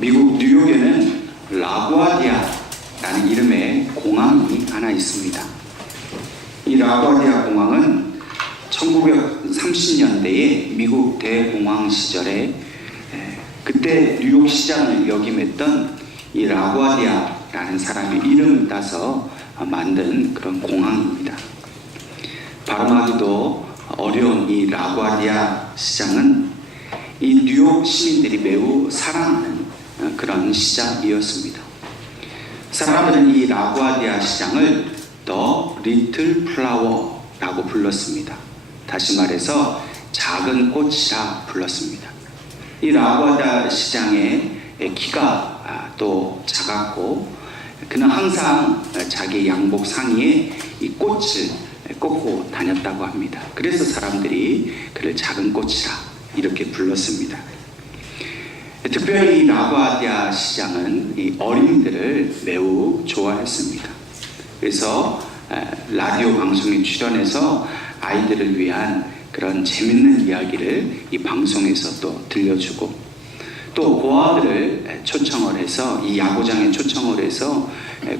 미국 뉴욕에는 라구아디아라는 이름의 공항이 하나 있습니다. 이 라구아디아 공항은 1930년대에 미국 대공황 시절에 그때 뉴욕 시장을 역임했던 이 라구아디아라는 사람의 이름을 따서 만든 그런 공항입니다. 발음하기도 어려운 이 라구아디아 시장은 이 뉴욕 시민들이 매우 사랑하는 그런 시장이었습니다. 사람들은 이 라구아디아 시장을 더 리틀 플라워라고 불렀습니다. 다시 말해서 작은 꽃이라 불렀습니다. 이 라구아디아 시장의 키가 또 작았고 그는 항상 자기 양복 상의에 이 꽃을 꽂고 다녔다고 합니다. 그래서 사람들이 그를 작은 꽃이라 이렇게 불렀습니다. 특별히 이 라구아디아 시장은 이 어린이들을 매우 좋아했습니다. 그래서 라디오 방송에 출연해서 아이들을 위한 그런 재밌는 이야기를 이 방송에서 또 들려주고 또 고아들을 초청을 해서 이 야구장에 초청을 해서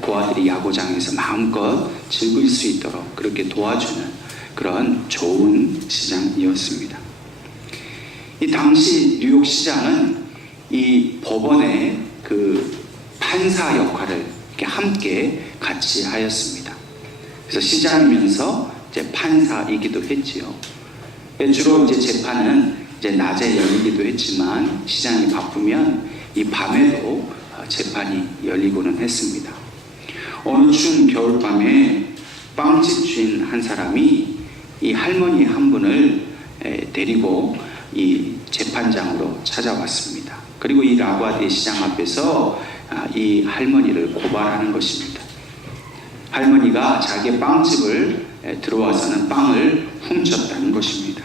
고아들이 야구장에서 마음껏 즐길 수 있도록 그렇게 도와주는 그런 좋은 시장이었습니다. 이 당시 뉴욕 시장은 이 법원의 그 판사 역할을 이렇게 함께 같이 하였습니다. 그래서 시장이면서 이제 판사이기도 했지요. 주로 이제 재판은 이제 낮에 열리기도 했지만 시장이 바쁘면 이 밤에도 재판이 열리고는 했습니다. 어느 추운 겨울밤에 빵집 주인 한 사람이 이 할머니 한 분을 데리고 이 재판장으로 찾아왔습니다. 그리고 이 라구아디아 시장 앞에서 이 할머니를 고발하는 것입니다. 할머니가 자기의 빵집을 들어와서는 빵을 훔쳤다는 것입니다.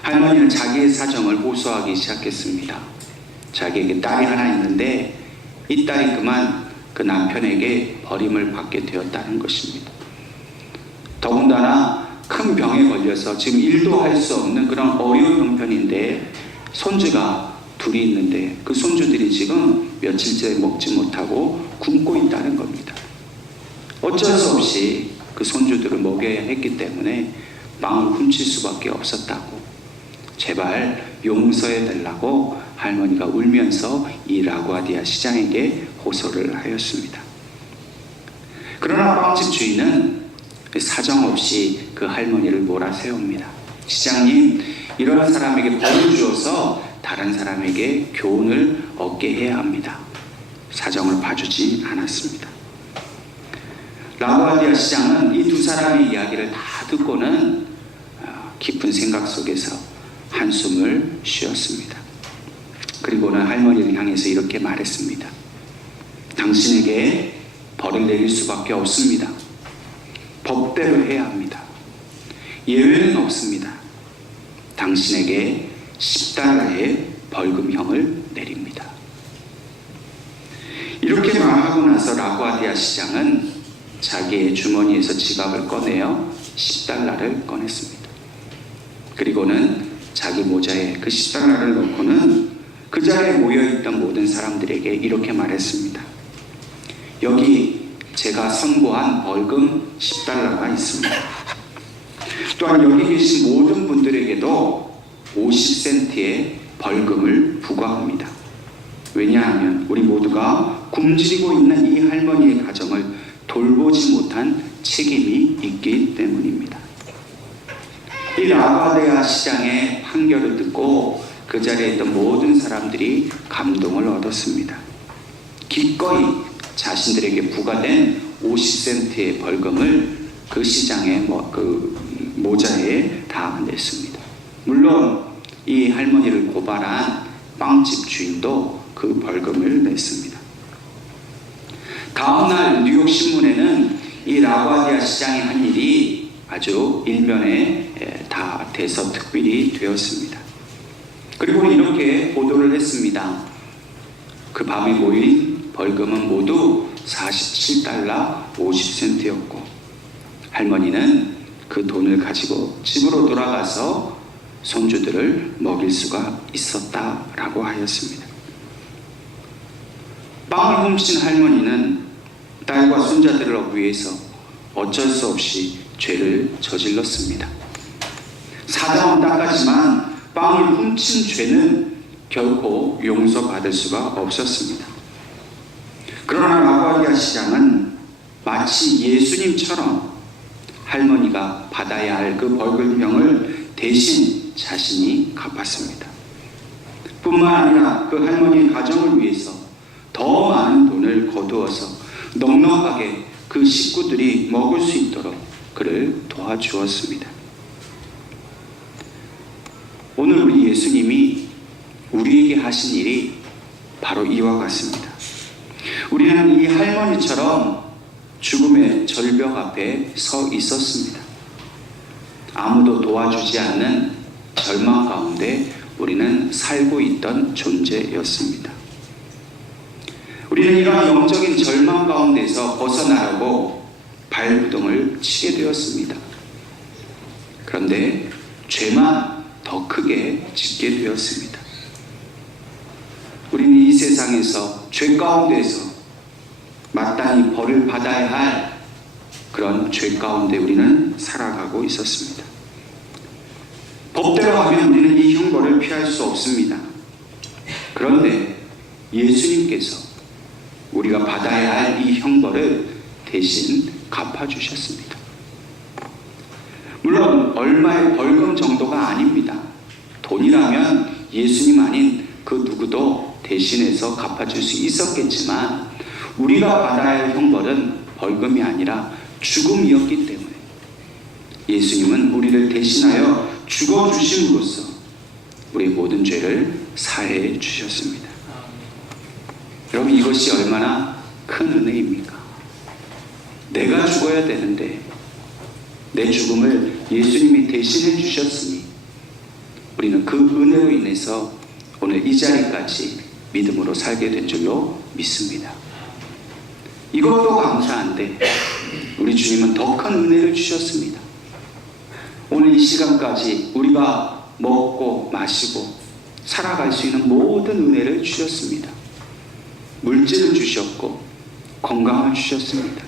할머니는 자기의 사정을 호소하기 시작했습니다. 자기에게 딸이 하나 있는데 이 딸이 그만 그 남편에게 버림을 받게 되었다는 것입니다. 더군다나 큰 병에 걸려서 지금 일도 할 수 없는 그런 어려운 형편인데 손주가 둘이 있는데 그 손주들이 지금 며칠째 먹지 못하고 굶고 있다는 겁니다. 어쩔 수 없이 그 손주들을 먹여야 했기 때문에 빵을 훔칠 수밖에 없었다고 제발 용서해 달라고 할머니가 울면서 이 라구아디아 시장에게 호소를 하였습니다. 그러나 빵집 주인은 사정없이 그 할머니를 몰아세웁니다. 시장님, 이런 사람에게 벌을 주어서 다른 사람에게 교훈을 얻게 해야 합니다. 사정을 봐주지 않았습니다. 라구아디아 시장은 이 두 사람의 이야기를 다 듣고는 깊은 생각 속에서 한숨을 쉬었습니다. 그리고는 할머니를 향해서 이렇게 말했습니다. 당신에게 벌을 내릴 수밖에 없습니다. 법대로 해야 합니다. 예외는 없습니다. 당신에게 10달러의 벌금형을 내립니다. 이렇게 말하고 나서 라구아디아 시장은 자기의 주머니에서 지갑을 꺼내어 10달러를 꺼냈습니다. 그리고는 자기 모자에 그 10달러를 넣고는 그 자리에 모여있던 모든 사람들에게 이렇게 말했습니다. 여기 제가 선고한 벌금 10달러가 있습니다. 또한 여기 계신 모든 분들에게도 50센트의 벌금을 부과합니다. 왜냐하면 우리 모두가 굶주리고 있는 이 할머니의 가정을 돌보지 못한 책임이 있기 때문입니다. 이 라구아디아 시장의 판결을 듣고 그 자리에 있던 모든 사람들이 감동을 얻었습니다. 기꺼이 자신들에게 부과된 50센트의 벌금을 그 시장의 그 모자에 다 냈습니다. 물론 이 할머니를 고발한 빵집 주인도 그 벌금을 냈습니다. 다음날 뉴욕 신문에는 이 라구아디아 시장이 한 일이 아주 일면에 다 대서특필이 되었습니다. 그리고 이렇게 보도를 했습니다. 그 밤에 모인 벌금은 모두 47달러 50센트였고 할머니는 그 돈을 가지고 집으로 돌아가서 손주들을 먹일 수가 있었다라고 하였습니다. 빵을 훔친 할머니는 딸과 손자들을 위해서 어쩔 수 없이 죄를 저질렀습니다. 사정은 닦았지만 빵을 훔친 죄는 결코 용서받을 수가 없었습니다. 그러나 라과디아 시장은 마치 예수님처럼 할머니가 받아야 할 그 벌금형을 대신 자신이 갚았습니다. 뿐만 아니라 그 할머니의 가정을 위해서 더 많은 돈을 거두어서 넉넉하게 그 식구들이 먹을 수 있도록 그를 도와주었습니다. 오늘 우리 예수님이 우리에게 하신 일이 바로 이와 같습니다. 우리는 이 할머니처럼 죽음의 절벽 앞에 서 있었습니다. 아무도 도와주지 않는 절망 가운데 우리는 살고 있던 존재였습니다. 우리는 이러한 영적인 절망 가운데서 벗어나려고 발부동을 치게 되었습니다. 그런데 죄만 더 크게 짓게 되었습니다. 우리는 이 세상에서 죄 가운데서 마땅히 벌을 받아야 할 그런 죄 가운데 우리는 살아가고 있었습니다. 법대로 하면 우리는 이 형벌을 피할 수 없습니다. 그런데 예수님께서 우리가 받아야 할 이 형벌을 대신 갚아주셨습니다. 물론 얼마의 벌금 정도가 아닙니다. 돈이라면 예수님 아닌 그 누구도 대신해서 갚아줄 수 있었겠지만 우리가 받아야 할 형벌은 벌금이 아니라 죽음이었기 때문에 예수님은 우리를 대신하여 죽어주심으로써 우리의 모든 죄를 사해 주셨습니다. 여러분, 이것이 얼마나 큰 은혜입니까? 내가 죽어야 되는데 내 죽음을 예수님이 대신해 주셨으니 우리는 그 은혜로 인해서 오늘 이 자리까지 믿음으로 살게 된 줄로 믿습니다. 이것도 감사한데 우리 주님은 더 큰 은혜를 주셨습니다. 오늘 이 시간까지 우리가 먹고 마시고 살아갈 수 있는 모든 은혜를 주셨습니다. 물질을 주셨고 건강을 주셨습니다.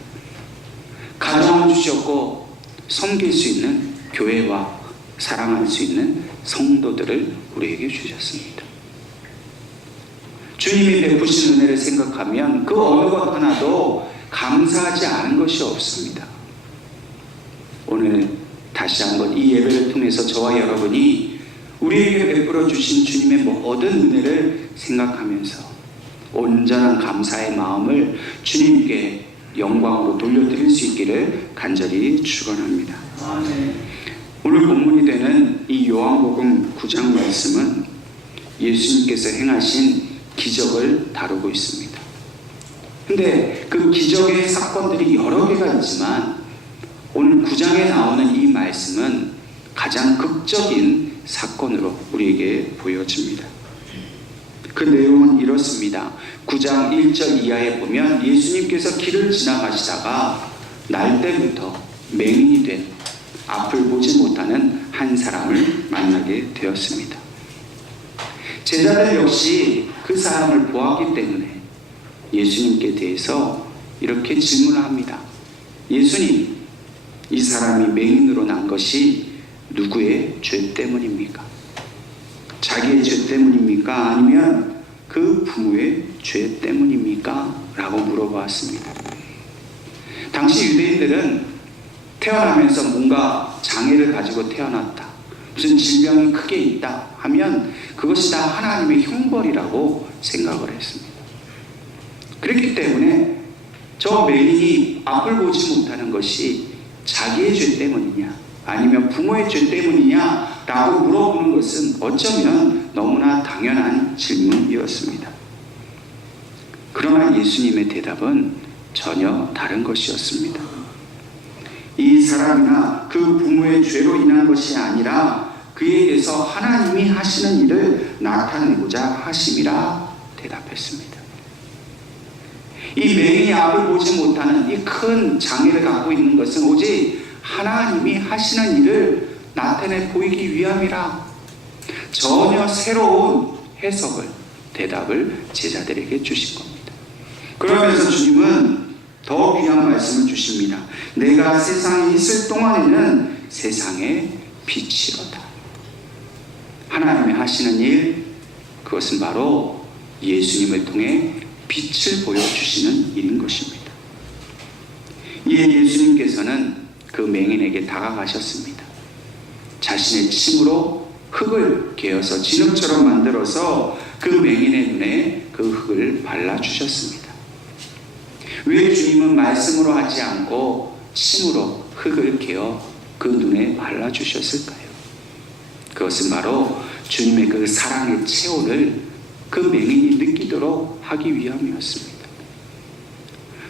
가정을 주셨고 섬길 수 있는 교회와 사랑할 수 있는 성도들을 우리에게 주셨습니다. 주님이 베푸신 은혜를 생각하면 그 어느 것 하나도 감사하지 않은 것이 없습니다. 오늘 다시 한번 이 예배를 통해서 저와 여러분이 우리에게 베풀어 주신 주님의 모든 은혜를 생각하면서 온전한 감사의 마음을 주님께 영광으로 돌려드릴 수 있기를 간절히 축원합니다. 오늘 본문이 되는 이 요한복음 9장 말씀은 예수님께서 행하신 기적을 다루고 있습니다. 근데 그 기적의 사건들이 여러 개가 있지만 오늘 9장에 나오는 이 말씀은 가장 극적인 사건으로 우리에게 보여집니다. 그 내용은 이렇습니다. 9장 1절 이하에 보면 예수님께서 길을 지나가시다가 날 때부터 맹인이 된 앞을 보지 못하는 한 사람을 만나게 되었습니다. 제자들 역시 그 사람을 보았기 때문에 예수님께 대해서 이렇게 질문을 합니다. 예수님, 이 사람이 맹인으로 난 것이 누구의 죄 때문입니까? 자기의 죄 때문입니까? 아니면 그 부모의 죄 때문입니까? 라고 물어보았습니다. 당시 유대인들은 태어나면서 뭔가 장애를 가지고 태어났다, 무슨 질병이 크게 있다 하면 그것이 다 하나님의 형벌이라고 생각을 했습니다. 그렇기 때문에 저 맹인이 앞을 보지 못하는 것이 자기의 죄 때문이냐 아니면 부모의 죄 때문이냐 라고 물어보는 것은 어쩌면 너무나 당연한 질문이었습니다. 그러나 예수님의 대답은 전혀 다른 것이었습니다. 이 사람이나 그 부모의 죄로 인한 것이 아니라 그에게서 하나님이 하시는 일을 나타내고자 하심이라 대답했습니다. 이 맹인이 앞을 보지 못하는 이 큰 장애를 갖고 있는 것은 오직 하나님이 하시는 일을 나타내 보이기 위함이라, 전혀 새로운 해석을, 대답을 제자들에게 주신 겁니다. 그러면서 주님은 더 귀한 말씀을 주십니다. 내가 세상에 있을 동안에는 세상의 빛이로다. 하나님의 하시는 일, 그것은 바로 예수님을 통해 빛을 보여주시는 일인 것입니다. 이에 예수님께서는 그 맹인에게 다가가셨습니다. 자신의 침으로 흙을 개어서 진흙처럼 만들어서 그 맹인의 눈에 그 흙을 발라주셨습니다. 왜 주님은 말씀으로 하지 않고 침으로 흙을 개어 그 눈에 발라주셨을까요? 그것은 바로 주님의 그 사랑의 체온을 그 맹인이 느끼도록 하기 위함이었습니다.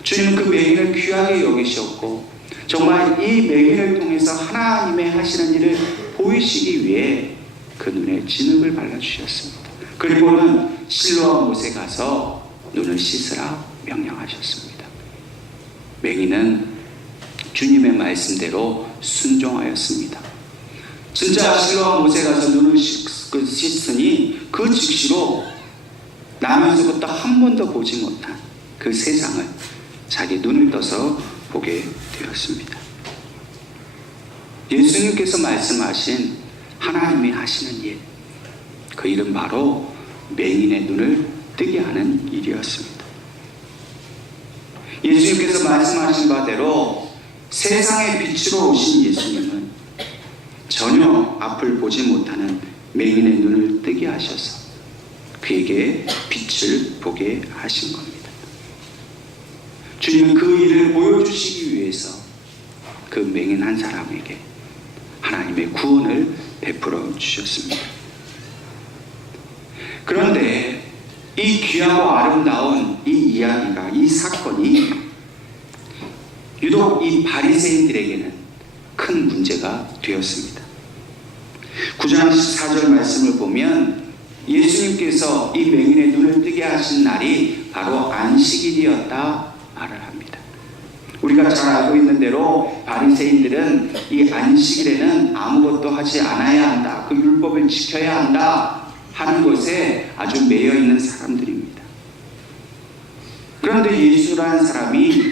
주님은 그 맹인을 귀하게 여기셨고 정말 이 맹인을 통해서 하나님의 하시는 일을 보이시기 위해 그 눈에 진흙을 발라주셨습니다. 그리고는 실로암 못에 가서 눈을 씻으라 명령하셨습니다. 맹인은 주님의 말씀대로 순종하였습니다. 진짜 실로암 못에 가서 눈을 씻으니 그 즉시로 나면서부터 한 번도 보지 못한 그 세상을 자기 눈을 떠서 보게 되었습니다. 예수님께서 말씀하신 하나님이 하시는 일, 그 일은 바로 맹인의 눈을 뜨게 하는 일이었습니다. 예수님께서 말씀하신 바대로 세상의 빛으로 오신 예수님은 전혀 앞을 보지 못하는 맹인의 눈을 뜨게 하셔서 그에게 빛을 보게 하신 겁니다. 주님은 그 일을 보여주시기 위해서 그 맹인 한 사람에게 하나님의 구원을 베풀어 주셨습니다. 그런데 이 귀하고 아름다운 이 이야기가, 이 사건이 유독 이 바리새인들에게는 큰 문제가 되었습니다. 9장 14절 말씀을 보면 예수님께서 이 맹인의 눈을 뜨게 하신 날이 바로 안식일이었다 말을 합니다. 우리가 잘 알고 있는 대로 바리새인들은 이 안식일에는 아무것도 하지 않아야 한다, 그 율법을 지켜야 한다 하는 것에 아주 매여 있는 사람들입니다. 그런데 예수라는 사람이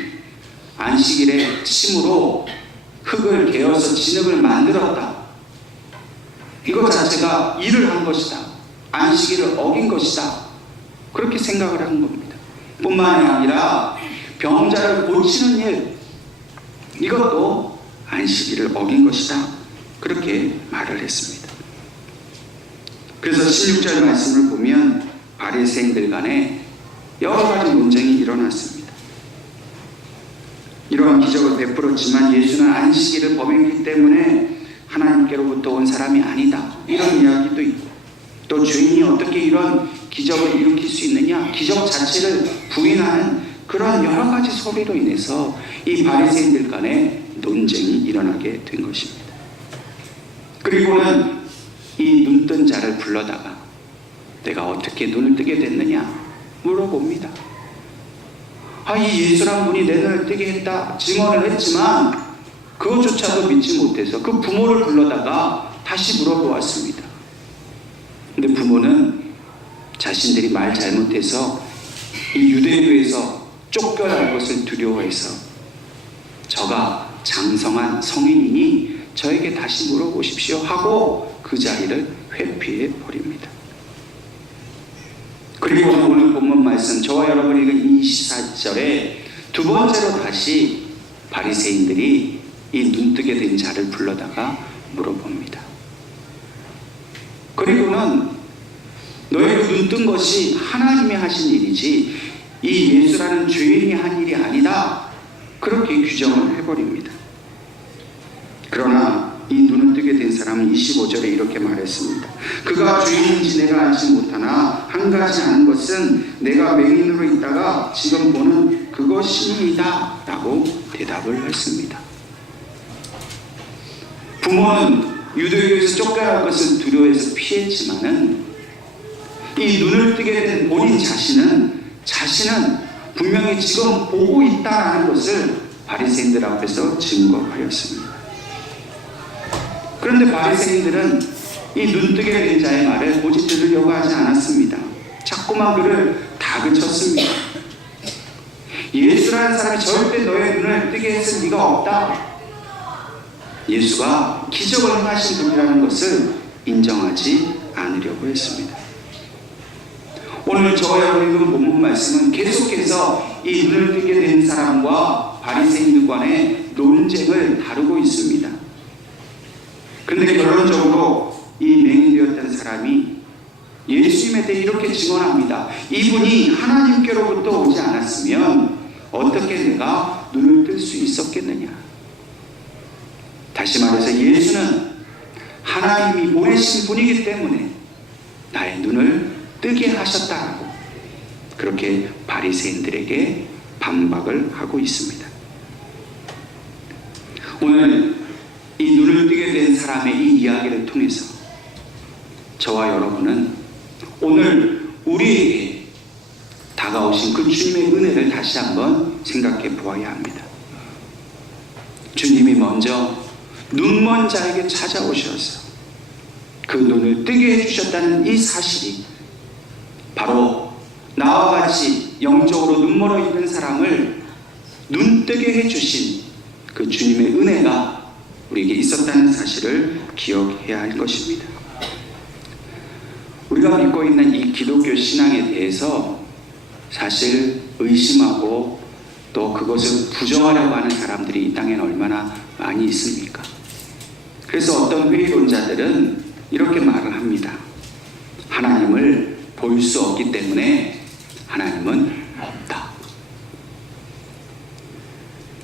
안식일에 침으로 흙을 개어서 진흙을 만들었다, 이것 자체가 일을 한 것이다, 안식일을 어긴 것이다, 그렇게 생각을 한 겁니다. 뿐만이 아니라 병자를 고치는 일, 이것도 안식일을 어긴 것이다, 그렇게 말을 했습니다. 그래서 16절 말씀을 보면 바리새인들 간에 여러 가지 논쟁이 일어났습니다. 이러한 기적을 베풀었지만 예수는 안식일을 범했기 때문에 하나님께로부터 온 사람이 아니다, 이런 이야기도 있고, 또 죄인이 어떻게 이런 기적을 일으킬 수 있느냐, 기적 자체를 부인하는 그런 여러 가지 소리로 인해서 이 바리새인들 간에 논쟁이 일어나게 된 것입니다. 그리고는 이 눈뜬 자를 불러다가 내가 어떻게 눈을 뜨게 됐느냐 물어봅니다. 이 예수란 분이 내 눈을 뜨게 했다 증언을 했지만 그것조차도 믿지 못해서 그 부모를 불러다가 다시 물어보았습니다. 근데 부모는 자신들이 말 잘못해서 이 유대교에서 쫓겨날 것을 두려워해서 저가 장성한 성인이니 저에게 다시 물어보십시오 하고 그 자리를 회피해 버립니다. 그리고 오늘 본문 말씀, 저와 여러분이 읽은 24절에 두 번째로 다시 바리새인들이 이 눈뜨게 된 자를 불러다가 물어봅니다. 그리고는 너희가 눈뜬 것이 하나님이 하신 일이지 이 예수라는 죄인이 한 일이 아니다, 그렇게 규정을 해버립니다. 그러나 이 눈을 뜨게 된 사람은 25절에 이렇게 말했습니다. 그가 죄인인지 내가 알지 못하나 한 가지 아는 것은 내가 맹인으로 있다가 지금 보는 그것이니이다 라고 대답을 했습니다. 부모는 유대교에서 쫓겨날 것을 두려워해서 피했지만은 이 눈을 뜨게 된 본인 자신은 분명히 지금 보고 있다는 것을 바리새인들 앞에서 증거하였습니다. 그런데 바리새인들은 이 눈뜨게 된 자의 말을 오직 들으려고 하지 않았습니다. 자꾸만 그를 다그쳤습니다. 예수라는 사람이 절대 너의 눈을 뜨게 했을 리가 없다. 예수가 기적을 행하신 분이라는 것을 인정하지 않으려고 했습니다. 오늘 저와 여러분이 읽은 본문 말씀은 계속해서 이 눈을 뜨게 된 사람과 바리새인들 간의 논쟁을 다루고 있습니다. 그런데 결론적으로 이 맹인되었던 사람이 예수님에 대해 이렇게 증언합니다. 이분이 하나님께로부터 오지 않았으면 어떻게 내가 눈을 뜰 수 있었겠느냐. 다시 말해서 예수는 하나님이 보내신 분이기 때문에 나의 눈을 뜨게 하셨다라고 그렇게 바리새인들에게 반박을 하고 있습니다. 오늘 이 눈을 뜨게 된 사람의 이 이야기를 통해서 저와 여러분은 오늘 우리에게 다가오신 그 주님의 은혜를 다시 한번 생각해 보아야 합니다. 주님이 먼저 눈먼 자에게 찾아오셔서 그 눈을 뜨게 해주셨다는 이 사실이 바로 나와 같이 영적으로 눈멀어 있는 사람을 눈뜨게 해주신 그 주님의 은혜가 우리에게 있었다는 사실을 기억해야 할 것입니다. 우리가 믿고 있는 이 기독교 신앙에 대해서 사실 의심하고 또 그것을 부정하려고 하는 사람들이 이 땅에는 얼마나 많이 있습니까? 그래서 어떤 회의론자들은 이렇게 말을 합니다. 하나님을 볼 수 없기 때문에 하나님은 없다.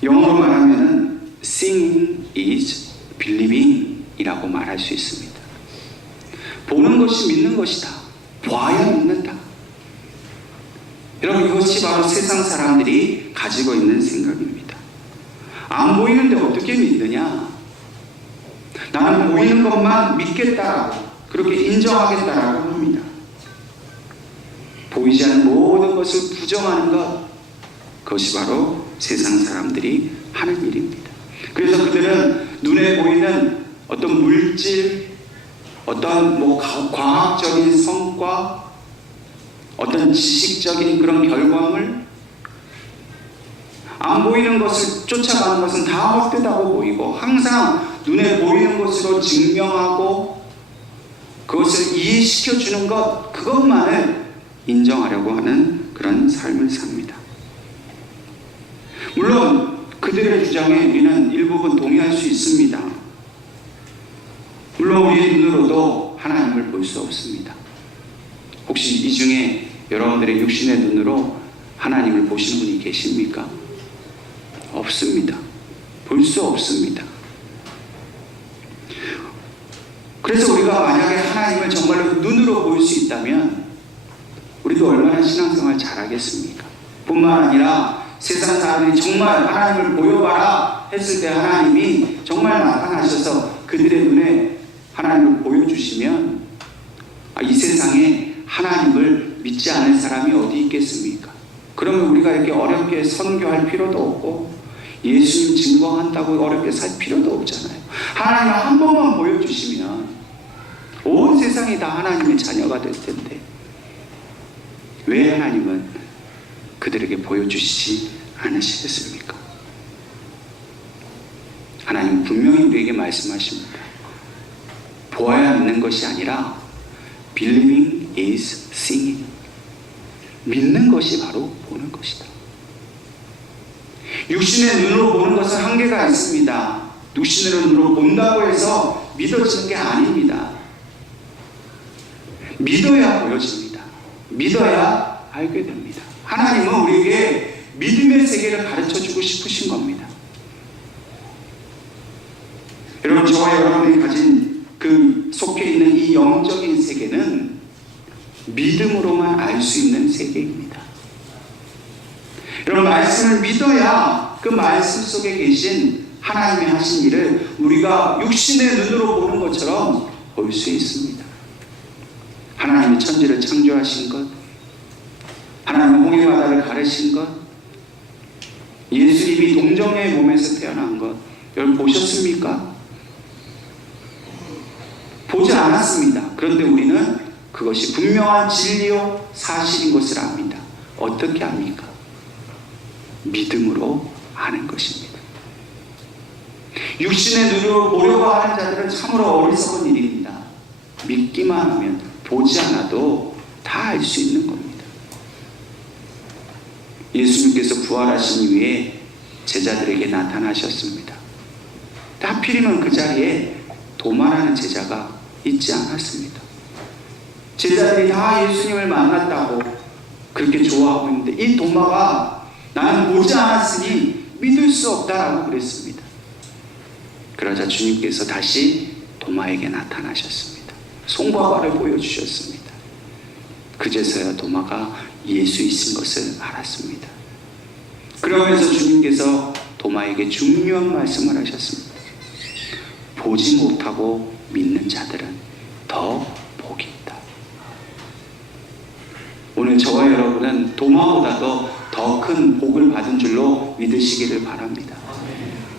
영어로 말하면 seeing is believing 이라고 말할 수 있습니다. 보는 것이 믿는 것이다. 봐야 믿는다. 여러분, 이것이 바로 세상 사람들이 가지고 있는 생각입니다. 안 보이는데 어떻게 믿느냐? 나는 보이는 것만 믿겠다라고 그렇게 인정하겠다라고 합니다. 보이지 않는 모든 것을 부정하는 것, 그것이 바로 세상 사람들이 하는 일입니다. 그래서 그들은 눈에 보이는 어떤 물질, 어떤 과학적인 성과, 어떤 지식적인 그런 결과물, 안 보이는 것을 쫓아가는 것은 다 헛되다고 보이고 항상 눈에 보이는 것으로 증명하고 그것을 이해시켜주는 것, 그것만을 인정하려고 하는 그런 삶을 삽니다. 물론 그들의 주장에 우리는 일부분 동의할 수 있습니다. 물론 우리의 눈으로도 하나님을 볼 수 없습니다. 혹시 이 중에 여러분들의 육신의 눈으로 하나님을 보시는 분이 계십니까? 없습니다. 볼 수 없습니다. 그래서 우리가 만약에 하나님을 정말로 눈으로 볼 수 있다면 우리도 얼마나 신앙생활 잘하겠습니까? 뿐만 아니라 세상 사람들이 정말 하나님을 보여봐라 했을 때 하나님이 정말 나타나셔서 그들의 눈에 하나님을 보여주시면 이 세상에 하나님을 믿지 않을 사람이 어디 있겠습니까? 그러면 우리가 이렇게 어렵게 선교할 필요도 없고 예수님 증거한다고 어렵게 살 필요도 없잖아요. 하나님을 한 번만 보여주시면 온 세상이 다 하나님의 자녀가 될 텐데 왜 하나님은 그들에게 보여주시지 않으시겠습니까? 하나님은 분명히 우리에게 말씀하십니다. 보아야 믿는 것이 아니라 believing is seeing. 믿는 것이 바로 보는 것이다. 육신의 눈으로 보는 것은 한계가 있습니다. 육신의 눈으로 본다고 해서 믿어지는 게 아닙니다. 믿어야 보여집니다. 믿어야 알게 됩니다. 하나님은 우리에게 믿음의 세계를 가르쳐주고 싶으신 겁니다. 여러분, 저와 여러분이 가진 그 속해 있는 이 영적인 세계는 믿음으로만 알 수 있는 세계입니다. 여러분, 말씀을 믿어야 그 말씀 속에 계신 하나님이 하신 일을 우리가 육신의 눈으로 보는 것처럼 볼 수 있습니다. 하나님이 천지를 창조하신 것, 하나님은 홍해바다를 가르신 것, 예수님이 동정녀의 몸에서 태어난 것, 여러분 보셨습니까? 보지 않았습니다. 그런데 우리는 그것이 분명한 진리요 사실인 것을 압니다. 어떻게 압니까? 믿음으로 아는 것입니다. 육신의 눈으로 보려고 하는 자들은 참으로 어리석은 일입니다. 믿기만 하면 보지 않아도 다 알 수 있는 겁니다. 예수님께서 부활하신 이후에 제자들에게 나타나셨습니다. 하필이면 그 자리에 도마라는 제자가 있지 않았습니다. 제자들이 다 예수님을 만났다고 그렇게 좋아하고 있는데 이 도마가 나는 보지 않았으니 믿을 수 없다라고 그랬습니다. 그러자 주님께서 다시 도마에게 나타나셨습니다. 손과 발을 보여주셨습니다. 그제서야 도마가 예수이신 것을 알았습니다. 그러면서 주님께서 도마에게 중요한 말씀을 하셨습니다. 보지 못하고 믿는 자들은 더 복이 있다. 오늘 저와 여러분은 도마보다도 더 큰 복을 받은 줄로 믿으시기를 바랍니다.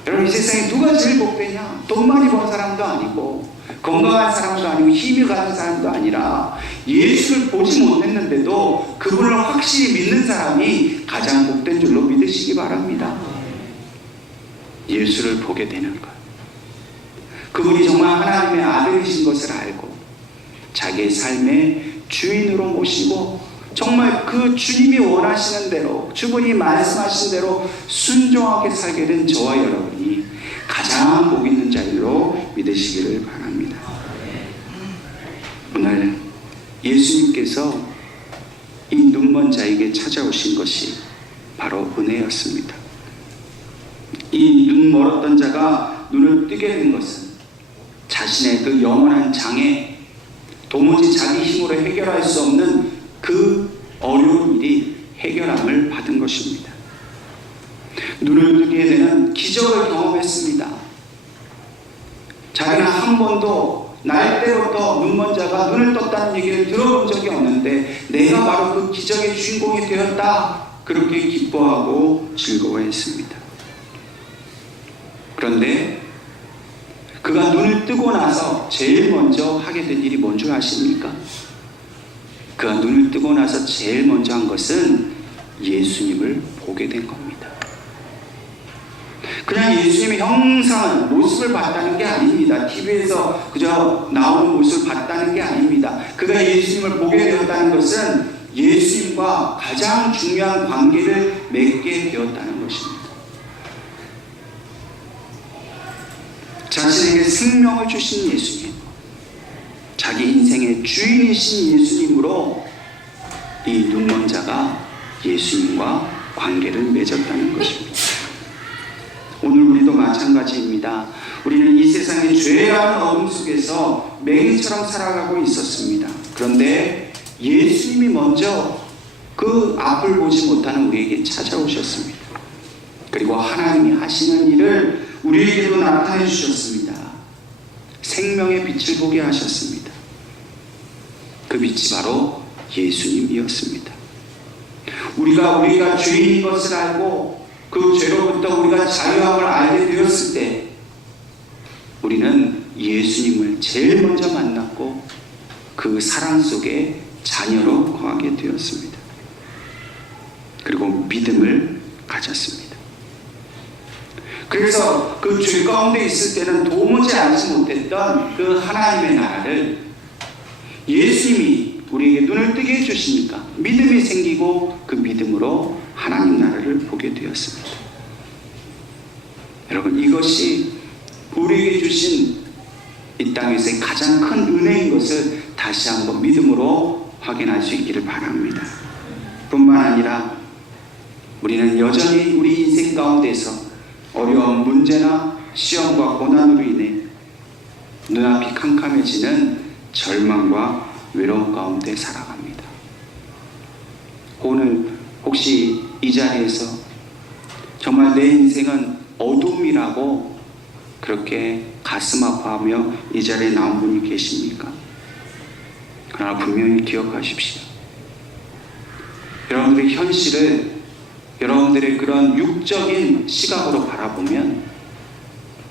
여러분, 이 세상에 누가 제일 복되냐? 돈 많이 번 사람도 아니고 건강한 사람도 아니고 힘이 가는 사람도 아니라 예수를 보지 못했는데도 그분을 확실히 믿는 사람이 가장 복된 줄로 믿으시기 바랍니다. 예수를 보게 되는 것, 그분이 정말 하나님의 아들이신 것을 알고 자기의 삶의 주인으로 모시고 정말 그 주님이 원하시는 대로, 주분이 말씀하신 대로 순종하게 살게 된 저와 여러분이 가장 복 있는 자리로 믿으시기를 바랍니다. 오늘 예수님께서 이 눈먼 자에게 찾아오신 것이 바로 은혜였습니다. 이 눈 멀었던 자가 눈을 뜨게 된 것은 자신의 그 영원한 장애, 도무지 자기 힘으로 해결할 수 없는 그 어려운 일이 해결함을 받은 것입니다. 눈을 뜨게 되는 기적을 경험했습니다. 자기는 한 번도 날 때부터 눈먼 자가 눈을 떴다는 얘기를 들어본 적이 없는데 내가 바로 그 기적의 주인공이 되었다, 그렇게 기뻐하고 즐거워했습니다. 그런데 그가 눈을 뜨고 나서 제일 먼저 하게 된 일이 뭔 줄 아십니까? 그가 눈을 뜨고 나서 제일 먼저 한 것은 예수님을 보게 된 겁니다. 그냥 예수님의 형상을, 모습을 봤다는 게 아닙니다. TV에서 그저 나오는 모습을 봤다는 게 아닙니다. 그가 예수님을 보게 되었다는 것은 예수님과 가장 중요한 관계를 맺게 되었다는 것입니다. 자신에게 생명을 주신 예수님, 자기 인생의 주인이신 예수님으로 이 눈먼 자가 예수님과 관계를 맺었다는 것입니다. 오늘 우리도 마찬가지입니다. 우리는 이 세상의 죄라는 어둠 속에서 맹인처럼 살아가고 있었습니다. 그런데 예수님이 먼저 그 앞을 보지 못하는 우리에게 찾아오셨습니다. 그리고 하나님이 하시는 일을 우리에게도 나타내 주셨습니다. 생명의 빛을 보게 하셨습니다. 그 빛이 바로 예수님이었습니다. 우리가 죄인인 것을 알고 그 죄로부터 우리가 자유함을 알게 되었을 때 우리는 예수님을 제일 먼저 만났고 그 사랑 속에 자녀로 거하게 되었습니다. 그리고 믿음을 가졌습니다. 그래서 그 죄 가운데 있을 때는 도무지 알지 못했던 그 하나님의 나라를 예수님이 우리에게 눈을 뜨게 해주시니까 믿음이 생기고 그 믿음으로 하나님 나라를 보게 되었습니다. 여러분, 이것이 우리에게 주신 이 땅에서의 가장 큰 은혜인 것을 다시 한번 믿음으로 확인할 수 있기를 바랍니다. 뿐만 아니라 우리는 여전히 우리 인생 가운데서 어려운 문제나 시험과 고난으로 인해 눈앞이 캄캄해지는 절망과 외로움 가운데 살아갑니다. 오늘 혹시 이 자리에서 정말 내 인생은 어둠이라고 그렇게 가슴 아파하며 이 자리에 나온 분이 계십니까? 그러나 분명히 기억하십시오. 여러분들의 현실을 여러분들의 그런 육적인 시각으로 바라보면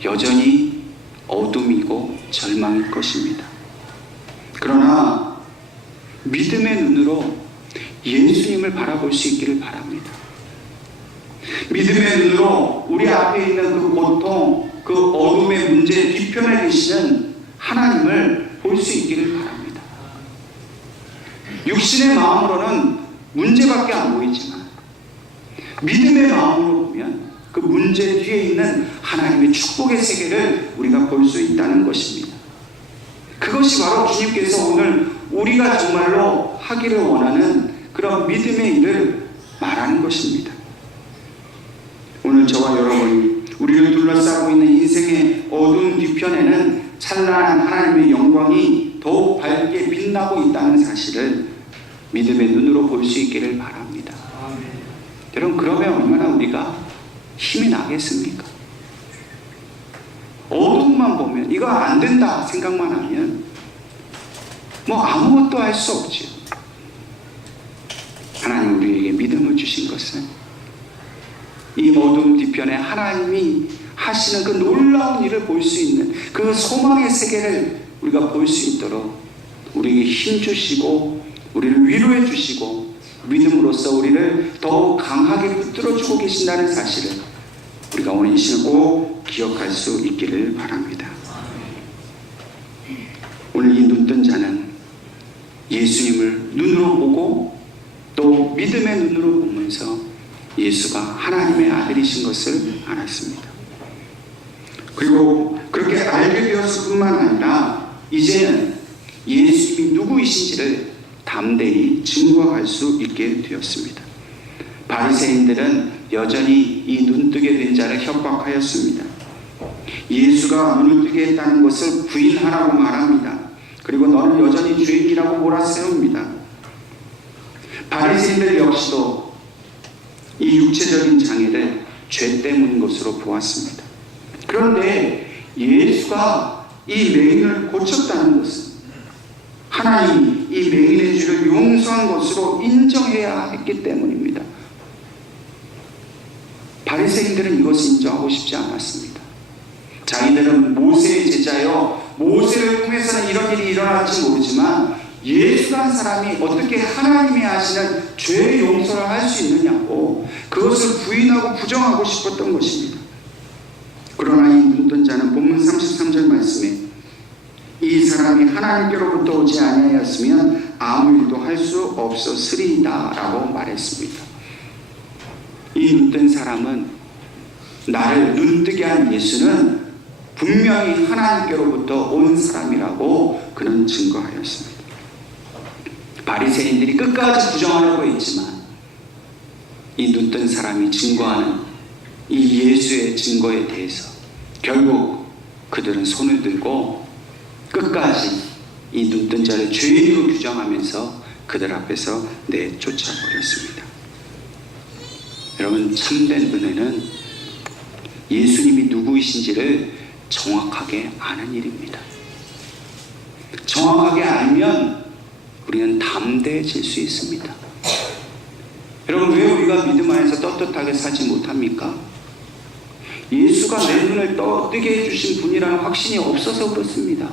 여전히 어둠이고 절망일 것입니다. 그러나 믿음의 눈으로 예수님을 바라볼 수 있기를 바랍니다. 믿음의 눈으로 우리 앞에 있는 그 고통, 그 어둠의 문제 뒤편에 계시는 하나님을 볼 수 있기를 바랍니다. 육신의 마음으로는 문제밖에 안 보이지만 믿음의 마음으로 보면 그 문제 뒤에 있는 하나님의 축복의 세계를 우리가 볼 수 있다는 것입니다. 그것이 바로 주님께서 오늘 우리가 정말로 하기를 원하는 그런 믿음의 일을 말하는 것입니다. 오늘 저와 여러분이 우리를 둘러싸고 있는 인생의 어두운 뒤편에는 찬란한 하나님의 영광이 더욱 밝게 빛나고 있다는 사실을 믿음의 눈으로 볼 수 있기를 바랍니다. 여러분, 그러면 얼마나 우리가 힘이 나겠습니까? 어둠만 보면 이거 안 된다 생각만 하면 뭐 아무것도 할 수 없지요. 하나님 우리에게 믿음을 주신 것은 이 어둠 뒤편에 하나님이 하시는 그 놀라운 일을 볼 수 있는 그 소망의 세계를 우리가 볼 수 있도록 우리에게 힘 주시고 우리를 위로해 주시고 믿음으로써 우리를 더욱 강하게 붙들어주고 계신다는 사실을 우리가 오늘 이 시간 꼭 기억할 수 있기를 바랍니다. 오늘 이 눈뜬 자는 예수님을 눈으로 보고 또 믿음의 눈으로 보면서 예수가 하나님의 아들이신 것을 알았습니다. 그리고 그렇게 알게 되었을 뿐만 아니라 이제는 예수님이 누구이신지를 담대히 증거할 수 있게 되었습니다. 바리새인들은 여전히 이 눈뜨게 된 자를 협박하였습니다. 예수가 눈을 뜨게 했다는 것을 부인하라고 말합니다. 그리고 너는 여전히 죄인이라고 몰아세웁니다. 바리새인들 역시도 이 육체적인 장애를 죄 때문인 것으로 보았습니다. 그런데 예수가 이 맹인을 고쳤다는 것은 하나님이 이 맹인의 죄를 용서한 것으로 인정해야 했기 때문입니다. 바리새인들은 이것을 인정하고 싶지 않았습니다. 자기들은 모세의 제자여 모세를 통해서는 이런 일이 일어날지 모르지만 예수라는 사람이 어떻게 하나님이 하시는 죄의 용서를 할 수 있느냐고 그것을 부인하고 부정하고 싶었던 것입니다. 그러나 이 눈뜬 자는 본문 33절 말씀에 이 사람이 하나님께로부터 오지 아니하였으면 아무 일도 할 수 없었으리이다 라고 말했습니다. 이 눈뜬 사람은 나를 눈뜨게 한 예수는 분명히 하나님께로부터 온 사람이라고 그는 증거하였습니다. 바리새인들이 끝까지 부정하려고 했지만 이 눈뜬 사람이 증거하는 이 예수의 증거에 대해서 결국 그들은 손을 들고 끝까지 이 눈뜬 자를 죄인으로 규정하면서 그들 앞에서 내쫓아버렸습니다. 여러분, 참된 은혜는 예수님이 누구이신지를 정확하게 아는 일입니다. 정확하게 알면 우리는 담대해질 수 있습니다. 여러분, 왜 우리가 믿음 안에서 떳떳하게 살지 못합니까? 예수가 내 눈을 뜨게 해주신 분이라는 확신이 없어서 그렇습니다.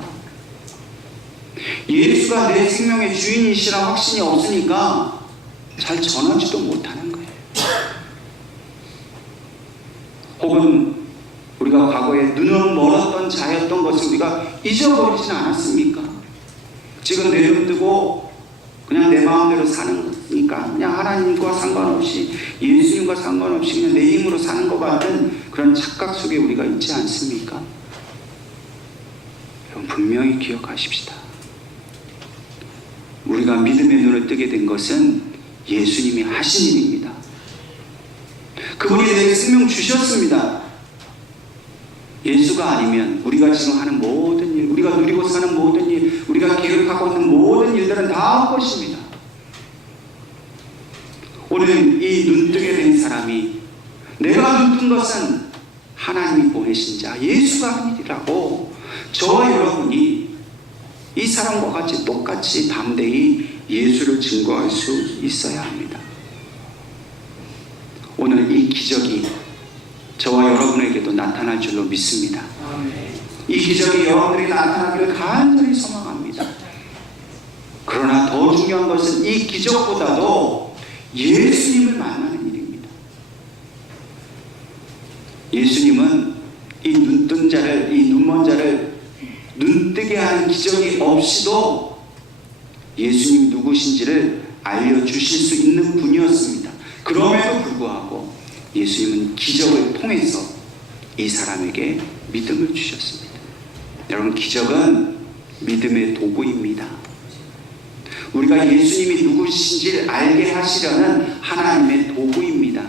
예수가 내 생명의 주인이시라는 확신이 없으니까 잘 전하지도 못하는 거예요. 혹은 우리가 과거에 눈은 멀었던 자였던 것을 우리가 잊어버리진 않았습니까? 지금 내 눈 뜨고 그냥 내 마음대로 사는 거니까 그냥 하나님과 상관없이 예수님과 상관없이 그냥 내 힘으로 사는 것 같은 그런 착각 속에 우리가 있지 않습니까? 여러분, 분명히 기억하십시다. 우리가 믿음의 눈을 뜨게 된 것은 예수님이 하신 일입니다. 그분이 내게 생명 주셨습니다. 예수가 아니면 우리가 지금 하는 모든 일, 우리가 누리고 사는 모든 일, 우리가 계획하고 있는 모든 일들은 다 한 것입니다. 오늘 이 눈뜨게 된 사람이 내가 눈뜬 것은 하나님이 보내신 자 예수가 한 일이라고 저와 여러분이 이 사람과 같이 똑같이 담대히 예수를 증거할 수 있어야 합니다. 오늘 이 기적이 저와 여러분에게도 나타날 줄로 믿습니다. 이 기적이 여러분들이 나타나기를 간절히 소망합니다. 그러나 더 중요한 것은 이 기적보다도 예수님을 만나는 일입니다. 일어나는 기적이 없이도 예수님 누구신지를 알려주실 수 있는 분이었습니다. 그럼에도 불구하고 예수님은 기적을 통해서 이 사람에게 믿음을 주셨습니다. 여러분, 기적은 믿음의 도구입니다. 우리가 예수님이 누구신지를 알게 하시려는 하나님의 도구입니다.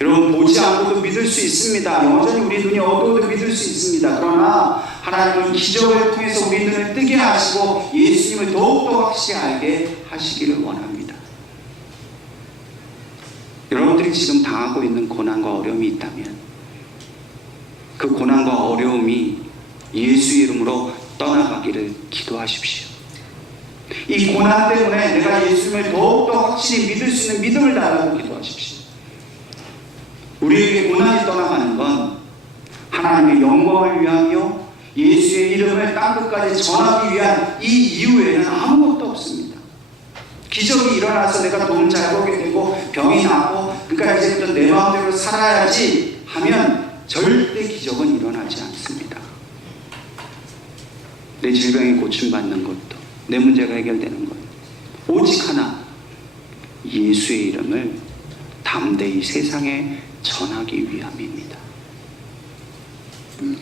여러분, 보지 않고도 믿을 수 있습니다. 여전히 우리 눈이 어두워도 믿을 수 있습니다. 그러나 하나님은 기적을 통해서 우리 눈을 뜨게 하시고 예수님을 더욱더 확실히 알게 하시기를 원합니다. 여러분들이 지금 당하고 있는 고난과 어려움이 있다면 그 고난과 어려움이 예수 이름으로 떠나가기를 기도하십시오. 이 고난 때문에 내가 예수님을 더욱더 확실히 믿을 수 있는 믿음을 달라고 기도하십시오. 우리에게 고난이 떠나가는 건 하나님의 영광을 위하여 예수의 이름을 땅끝까지 전하기 위한 이 이유에는 아무것도 없습니다. 기적이 일어나서 내가 돈을 잘 벌게 되고 병이 나고 그러니까 이제부터 내 마음대로 살아야지 하면 절대 기적은 일어나지 않습니다. 내 질병이 고침받는 것도, 내 문제가 해결되는 것, 오직 하나, 예수의 이름을 담대히 세상에 전하기 위함입니다.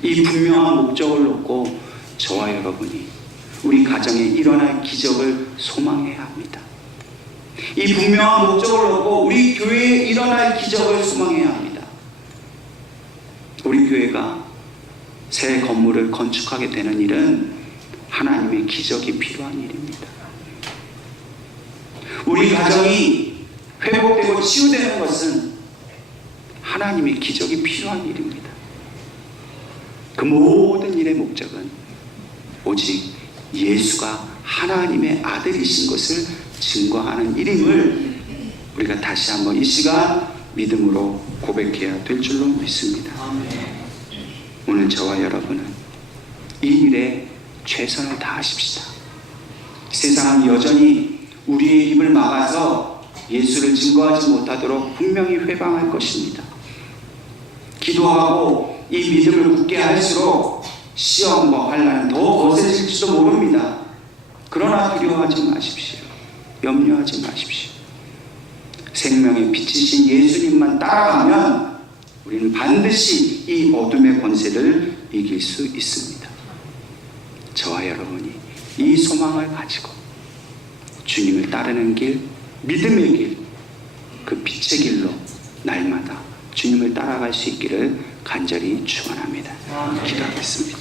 이 분명한 목적을 놓고 저와 여러분이 우리 가정에 일어날 기적을 소망해야 합니다. 이 분명한 목적을 놓고 우리 교회에 일어날 기적을 소망해야 합니다. 우리 교회가 새 건물을 건축하게 되는 일은 하나님의 기적이 필요한 일입니다. 우리 가정이 회복되고 치유되는 것은 하나님의 기적이 필요한 일입니다. 그 모든 일의 목적은 오직 예수가 하나님의 아들이신 것을 증거하는 일임을 우리가 다시 한번 이 시간 믿음으로 고백해야 될 줄로 믿습니다. 오늘 저와 여러분은 이 일에 최선을 다하십시다. 세상은 여전히 우리의 입을 막아서 예수를 증거하지 못하도록 분명히 회방할 것입니다. 기도하고 이 믿음을 굳게 할수록 시험과 환난은 더 거세질지도 모릅니다. 그러나 두려워하지 마십시오. 염려하지 마십시오. 생명의 빛이신 예수님만 따라가면 우리는 반드시 이 어둠의 권세를 이길 수 있습니다. 저와 여러분이 이 소망을 가지고 주님을 따르는 길, 믿음의 길, 그 빛의 길로 날마다 주님을 따라갈 수 있기를 간절히 축원합니다. 기도하겠습니다.